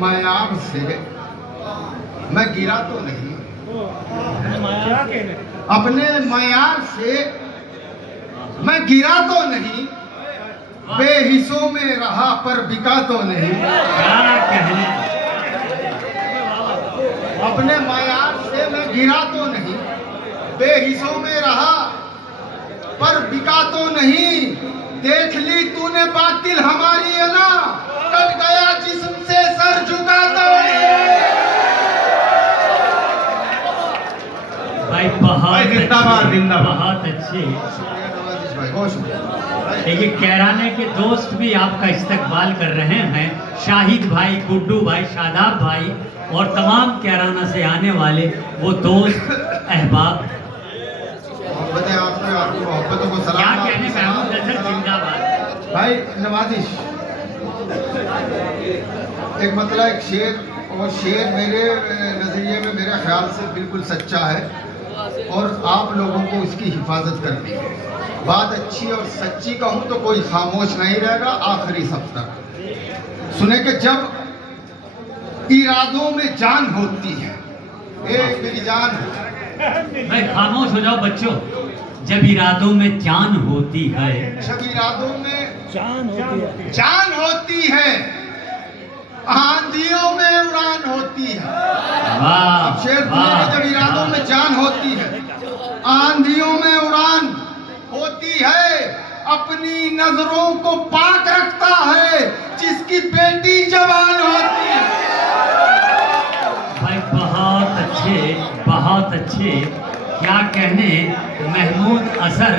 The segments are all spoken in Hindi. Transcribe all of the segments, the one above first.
मयार से मैं गिरा तो नहीं, अपने मयार से मैं गिरा तो नहीं, बेहिस्सों में रहा पर बिका तो नहीं। अपने मयार से मैं गिरा तो नहीं, बेहिस्सों में रहा पर बिका तो नहीं। देख ली तूने बातिल हमारी अना, कट गया जिस्म से सर झुका तो नहीं। भाई बहुत जिंदाबाद जिंदाबाद, बहुत अच्छे। बहुत शुक्रिया। देखिए कैराने के दोस्त भी आपका इस्तकबाल कर रहे हैं, शाहिद भाई, गुड्डू भाई, शादाब भाई और तमाम कैराना से आने वाले वो दोस्त अहबाब। मोहब्बतें आपकी मोहब्बतों को क्या सलाम। कहने महमूद अजहर जिंदाबाद। भाई नवाजिश, एक मतलब एक शेर, और शेर मेरे नज़रिए में मेरे ख्याल से बिल्कुल सच्चा है और आप लोगों को इसकी हिफाजत करनी है। बात अच्छी और सच्ची कहूँ तो कोई खामोश नहीं रहेगा आखिरी सब तक। सुने कि जब इरादों में जान होती है, मेरी जान भाई खामोश हो जाओ बच्चों। जब इरादों में जान होती है, जब इरादों में जान होती है, आंधियों में उड़ान होती है। वाह अब शेर सुनिएगा, जब इरादों में जान होती है, आंधियों में उड़ान होती है, अपनी नजरों को पाक रखता है जिसकी बेटी जवान होती है। भाई बहुत अच्छे, बहुत अच्छे। क्या कहने महमूद अजहर,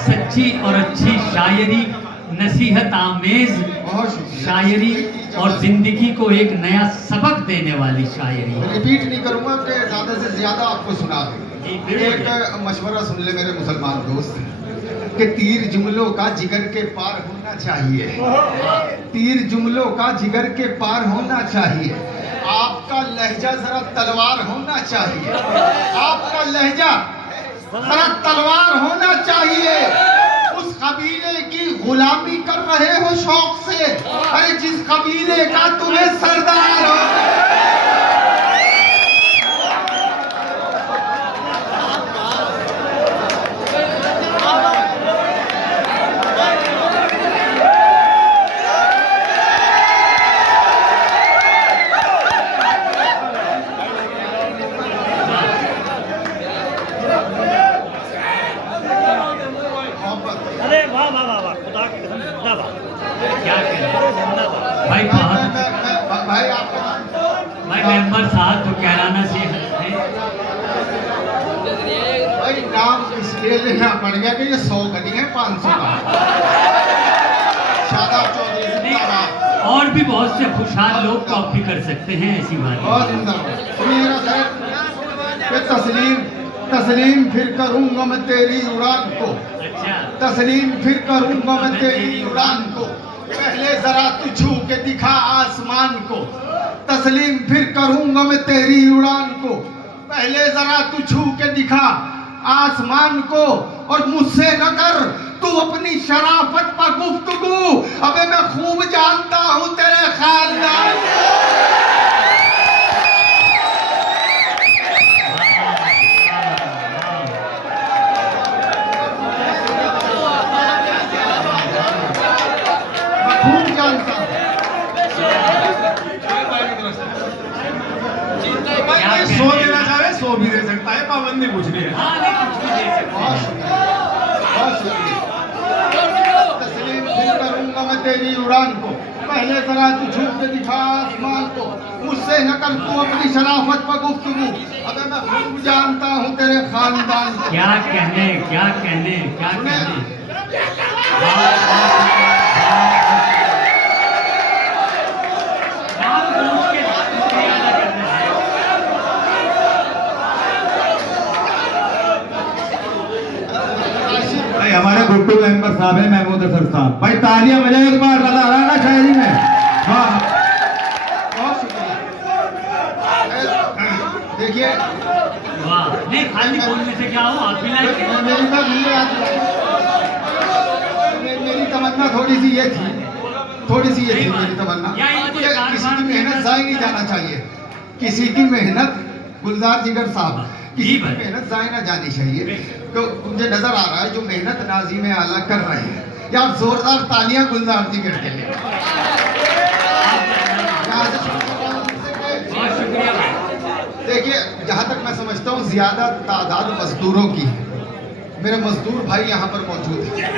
सच्ची और अच्छी शायरी, नसीहत आमेज शायरी और जिंदगी को एक नया सबक देने वाली शायरी। रिपीट नहीं करूंगा कि ज्यादा से ज्यादा आपको सुना दूं। एक मशवरा सुन ले मेरे मुसलमान दोस्त, कि तीर जुमलों का जिगर के पार होना चाहिए। तीर जुमलों का जिगर के पार होना चाहिए। आपका लहजा जरा तलवार होना चाहिए। आपका लहजा जरा तलवार होना चाहिए। उस कबीले की गुलामी कर रहे हो शौक से, अरे जिस कबीले का तुम्हें सरदार हो। अरे वाह वाह वाह वाह, खुदा की कसम जिंदाबाद। क्या कहने जिंदाबाद। भाई बहुत। भाई आपका भाई मेंबर साहब तो कैराना से हैं। भाई नाम इसलिए लेना पड़ गया कि ये 100 का नहीं है, 500 का। शादाब चौधरी जिंदाबाद। और भी बहुत से खुशहाल लोग कॉपी कर सकते हैं, ऐसी बात बहुत जिंदाबाद। सुनिएगा सर, तस्लीम फिर करूंगा मैं तेरी उड़ान को। अच्छा, तस्लीम फिर करूंगा मैं तेरी उड़ान को, पहले जरा तू छू के दिखा आसमान को। तस्लीम फिर करूंगा मैं तेरी उड़ान को, पहले जरा तू छू के दिखा आसमान को। और मुझसे न कर तू अपनी शराफत पर गुफ्तगू, अबे मैं खूब जानता हूँ तेरे खानदान। खूब जानता हूँ। क्या 100 देना चाहे 100 भी दे सकता है, पाबंदी कुछ नहीं है। हाँ, नहीं, कुछ भी दे सकते बहुत हैं। शुक्रिया, बहुत शुक्रिया। तस्लीम फिर करूंगा मैं तेरी उड़ान को, पहले जरा तू छू के दिखा आसमान को। मुझसे न कर तू अपनी शराफत पर गुफ्तगू, अबे मैं खूब जानता हूँ तेरे खानदान को। क्या कहने, क्या कहने, क्या कहने। नाम पूछ के शुक्रिया अदा करते हैं। भाई हमारे गुड्डू मेंबर साहब है, महमूद अजहर साहब। भाई तालियां बजाए एक बार, रजा राना शायरी में। वाह, बहुत शुक्रिया। देखिए वाह, नहीं खाली बोलने से क्या हो, आप भी लाइक। मेरी बात मुझे याद मेरी तमन्ना थोड़ी सी ये थी, थोड़ी सी ये थी मेरी तमन्ना क्या ये तो कि किसी की मेहनत जाए नहीं जाना चाहिए, किसी की मेहनत, गुलजार जिगर साहब, किसी जी की भाई। मेहनत जाए ना जानी चाहिए। तो मुझे नजर आ रहा है जो मेहनत नाज़ीम आला कर रहे हैं, या जोरदार तालियां गुलजार जिगर के लिए। यहाँ से शुरू कर रहा हूँ उनसे कि बहुत शुक्रिया भाई। देखिए, जहाँ तक मैं समझता हूँ ज्यादा तादाद मजदूरों की है। मेरे मजदूर भाई यहाँ पर मौजूद हैं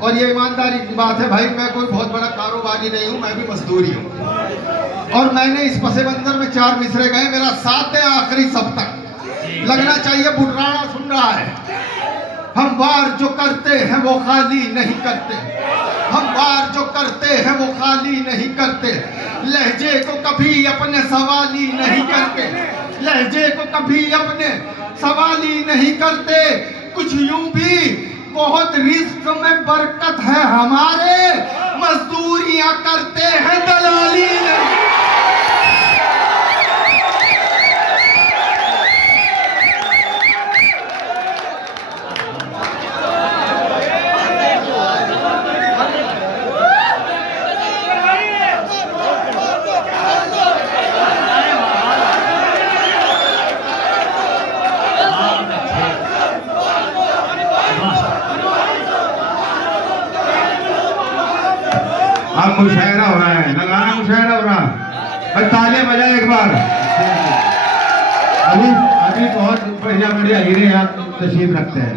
और ये ईमानदारी की बात है भाई, मैं कोई बहुत बड़ा कारोबारी नहीं हूँ, मैं भी मजदूरी हूँ। और मैंने इस पसे बंदर में 4 मिसरे गए, मेरा साथ है आखिरी सब तक। लगना चाहिए बुटराना सुन रहा है। हम वार जो करते हैं वो खाली नहीं करते, हम वार जो करते हैं वो खाली नहीं करते, लहजे को कभी अपने सवाली नहीं करते, लहजे को कभी अपने सवाली नहीं करते। कुछ यूं भी बहुत रिस्क में बरकत है हमारे, मजदूरियां करते हैं दलाली नहीं। अब मुशायरा हो रहा है, लगाना मुशायरा हो रहा है। तालियां बजाए एक बार। अभी अभी बहुत बढ़िया बढ़िया हीरे यहाँ तशरीफ रखते हैं।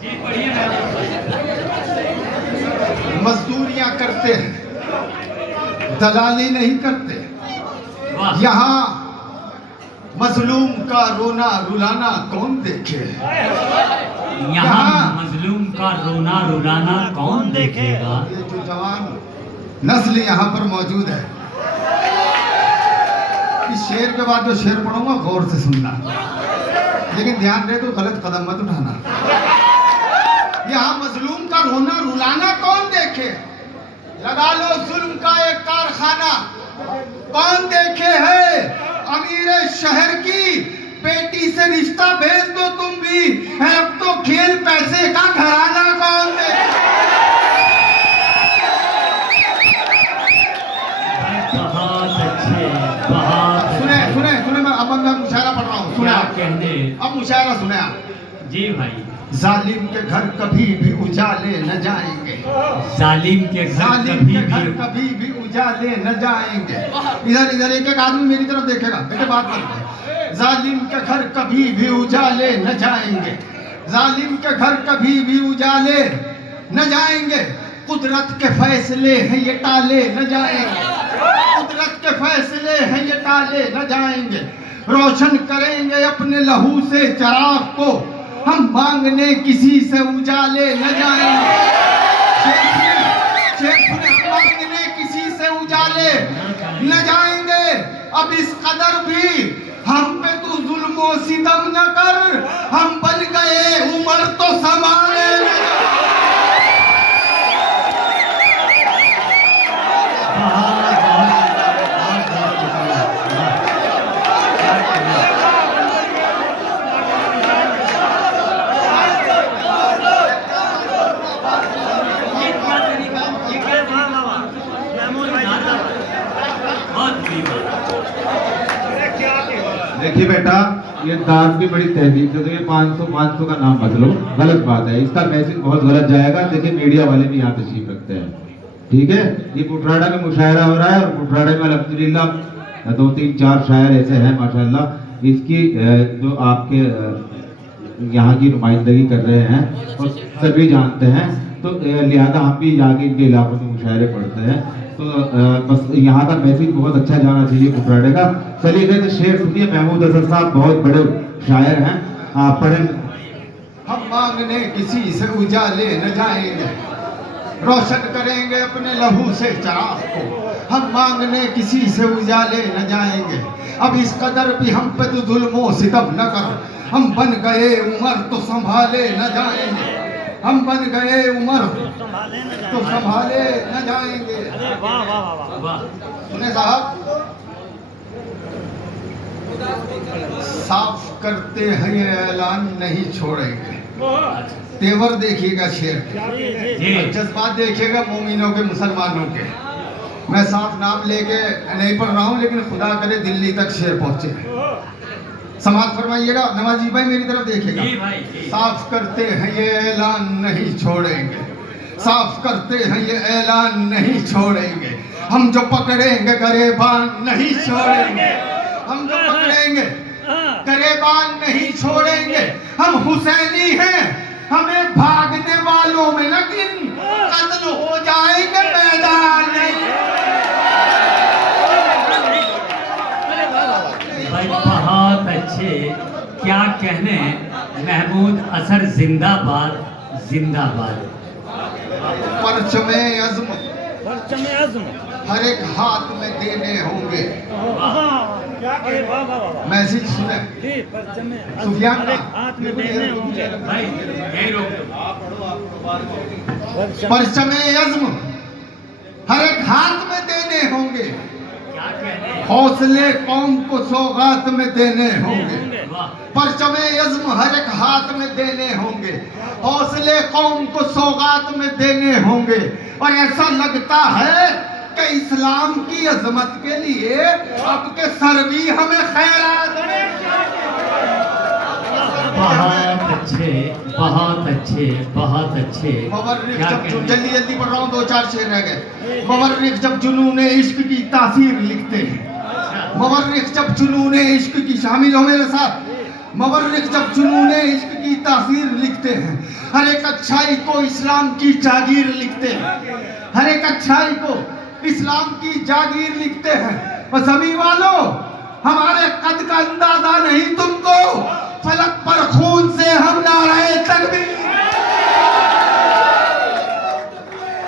जी बढ़िया। मजदूरियां करते हैं, दलाली नहीं करते। वाह। यहाँ मजलूम का रोना रुलाना कौन देखे? यहाँ मजलूम का रोना रुलाना कौन देखेगा? ये जो जवान नस्ल यहाँ पर मौजूद है, इस शेर के बाद जो शेर पढ़ूंगा गौर से सुनना, लेकिन ध्यान दे तो गलत कदम मत उठाना। यहाँ मजलूम का रोना रुलाना कौन देखे? लगा लो जुल्म का एक कारखाना, कौन देखे है? अमीर शहर की बेटी से रिश्ता भेज दो तुम भी, है अब तो खेल पैसे का घराना कौन देखे? बहुत अच्छे, बहुत सुने अच्छे। सुने सुने, मैं मुशायरा पढ़ रहा हूँ, सुने क्या आप। कहने? अब मुशायरा सुने आप। जी भाई। जालिम के घर कभी भी उजाले न जाएंगे, जालिम के घर जालिम कभी के घर भी कभी भी उजाले न जाएंगे। इधर इधर एक एक आदमी मेरी तरफ देखेगा, बेटे बात मत। जालिम के घर कभी भी उजाले न जाएंगे, जालिम के घर कभी भी उजाले न जाएंगे। कुदरत के फैसले हैं ये टाले न जाएंगे, कुदरत के फैसले हैं ये टाले न जाएंगे। रोशन करेंगे अपने लहू से चिराग को, हम मांगने किसी से उजाले न जाएंगे। हम मांगने किसी से उजाले न जाएंगे। अब इस कदर भी हम पे तू जुल्मो सितम न कर, हम बन गए उम्र तो संभाले न देखिए बेटा, ये दान की बड़ी तहजीब से, तो ये 500 का नाम मत लो, गलत बात है। इसका मैसेज बहुत गलत जाएगा। देखिए मीडिया वाले भी यहाँ तशरीफ रखते हैं, ठीक है। ये बुटराड़ा में मुशायरा हो रहा है और बुटराड़े में अल्हम्दुलिल्लाह 2-3-4 शायर ऐसे हैं माशाल्लाह, इसकी जो आपके यहाँ की नुमाइंदगी कर रहे हैं और सभी जानते हैं, तो लिहाजा हम भी जाके इनके इलाकों में मुशायरे पढ़ते हैं। तो बस यहाँ का मैसेज बहुत अच्छा जाना चाहिए बुटराड़े का। चलिए गए तो शेर सुनिए, महमूद अजहर साहब बहुत बड़े शायर हैं, आप पढ़ें। हम मांगने किसी से उजाले न जाएंगे, रोशन करेंगे अपने लहू से चिराग को, हम मांगने किसी से उजाले न जाएंगे। अब इस कदर भी हम पे तो जुल्मो सितम न कर, हम बन गए उम्र तो संभाले न जाएंगे, हम बन गए उम्र तो संभाले न जाएंगे। अरे वाह वाह वाह वाह। सुने साहब, साफ करते हैं ये ऐलान नहीं छोड़ेंगे। तेवर देखिएगा शेर के, जी। जज्बात देखिएगा मोमिनों के, मुसलमानों के। मैं साफ नाम लेके नहीं पढ़ रहा हूँ, लेकिन खुदा करे दिल्ली तक शेर पहुंचे। समाज फरमाइएगा, नवाजी भाई मेरी तरफ देखिएगा। जी भाई जी। साफ करते हैं ये ऐलान नहीं छोड़ेंगे, साफ करते हैं ये ऐलान नहीं छोड़ेंगे, हम जो पकड़ेंगे गरेबान नहीं छोड़ेंगे, हम जो पकड़ेंगे गरेबान नहीं छोड़ेंगे, हम हुसैनी हैं, हमें भागने वालों में न गिन, कत्ल हो जाएंगे मैदान नहीं। भाई बहुत अच्छे, क्या कहने, महमूद असर जिंदाबाद जिंदाबाद। परचमे अज़्म परचमे अज़्म हर एक हाथ में देने होंगे। अरे वाह वाह वाह मैसेज सुने जी, परचमे अज़्म सुफियान हर एक हाथ में देने होंगे। भाई यही रोक। परचमे अज़्म हर एक हाथ में देने होंगे, क्या कहने, हौसले कौम को सौगात में देने होंगे। वाह परचमे अज़्म हर एक हाथ में देने होंगे, हौसले कौम को सौगात में देने होंगे। और ऐसा लगता है कि इस्लाम की अजमत के लिए आपके सर भी हमें खैरात बहुत अच्छे बहुत अच्छे बहुत अच्छे। मवर्रिख क्या जब कहने? जल्दी जल्दी पढ़ रहा हूँ, 2-4 शेर रह गए। मवर्रिख जब जुनून इश्क की तासीर लिखते हैं, मवर्रिख जब जुनून इश्क की, शामिल हो मेरे साथ, मवर्रिख जब जुनून इश्क की तासीर लिखते हैं, हर एक अच्छाई को इस्लाम की जागीर लिखते हैं, हर एक अच्छाई को इस्लाम की जागीर लिखते हैं। और ज़मीन वालों, हमारे कद का अंदाजा नहीं तुमको, फलक पर खून से हम नाराए तकबीर,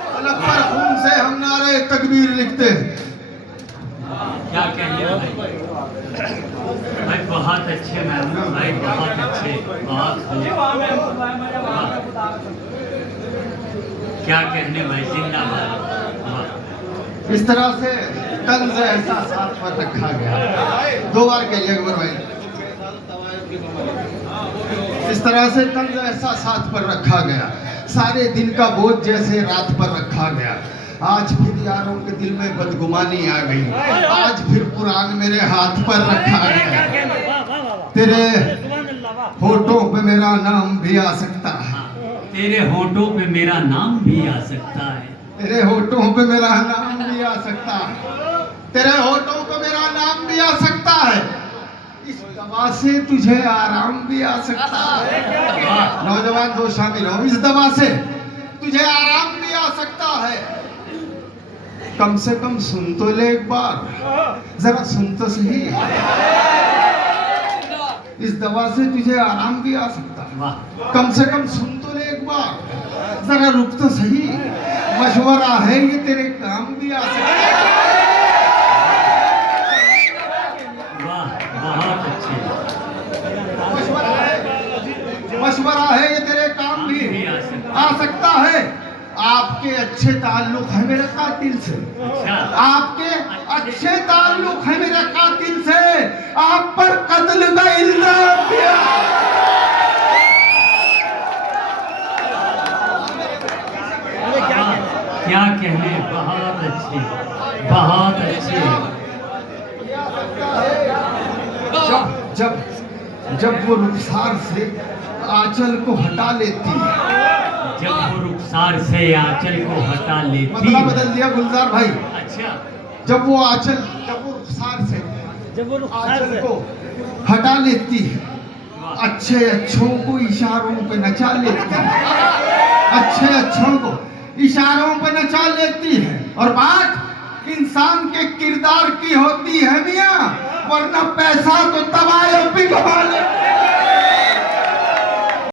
फलक पर खून से हम नारे तकबीर लिखते हैं। क्या कहने भाई, भाई बहुत अच्छे महमूद भाई, बहुत अच्छे, बहुत खूब। वाह। क्या कहने भाई, जिंदाबाद। वाह। इस तरह से तंज एहसासात पर रखा गया। 2 बार कहिए अकबर भाई। इस तरह से तंज एहसासात पर रखा गया, सारे दिन का बोझ जैसे रात पर रखा गया। आज फिर यारों के दिल में बदगुमानी आ गई, आज फिर कुरान मेरे हाथ पर रखा गया। तेरे होठों पे मेरा नाम भी आ सकता है, तेरे होठों पे मेरा नाम भी आ सकता है, तेरे होठों पे मेरा नाम भी आ सकता है, तेरे होठों पे मेरा नाम भी आ सकता है। इस दवा से तुझे आराम भी आ सकता है। नौजवान दोस्त शामिल हो, इस दवा से तुझे आराम भी आ सकता है। कम से कम सुन तो ले एक बार, जरा सुन तो सही। इस दवा से तुझे आराम भी आ सकता है, वाह। कम से कम सुन तो ले एक बार, जरा रुक तो सही। मशवरा है ये तेरे काम भी आ सकता है। वाह बहुत अच्छे। मशवरा है ये तेरे काम भी आ सकता है। आपके अच्छे ताल्लुक है मेरे कातिल से, अच्छा, आपके अच्छे ताल्लुक है मेरे कातिल से, आप पर कत्ल का इल्जाम दिया। क्या कहने, बहुत अच्छे बहुत अच्छे। जब जब जब वो रुखसार से आंचल को हटा लेती है, जब वो रुखसार से आंचल को हटा लेती मतलब है। बदल दिया गुलजार भाई। अच्छा, जब वो आंचल, जब वो रुखसार से जब वो आंचल को हटा लेती है, अच्छे अच्छों को इशारों पे नचा लेती है, अच्छे अच्छों को इशारों पे नचा लेती है। और बात इंसान के किरदार की होती है मियाँ, वरना पैसा तो तबाही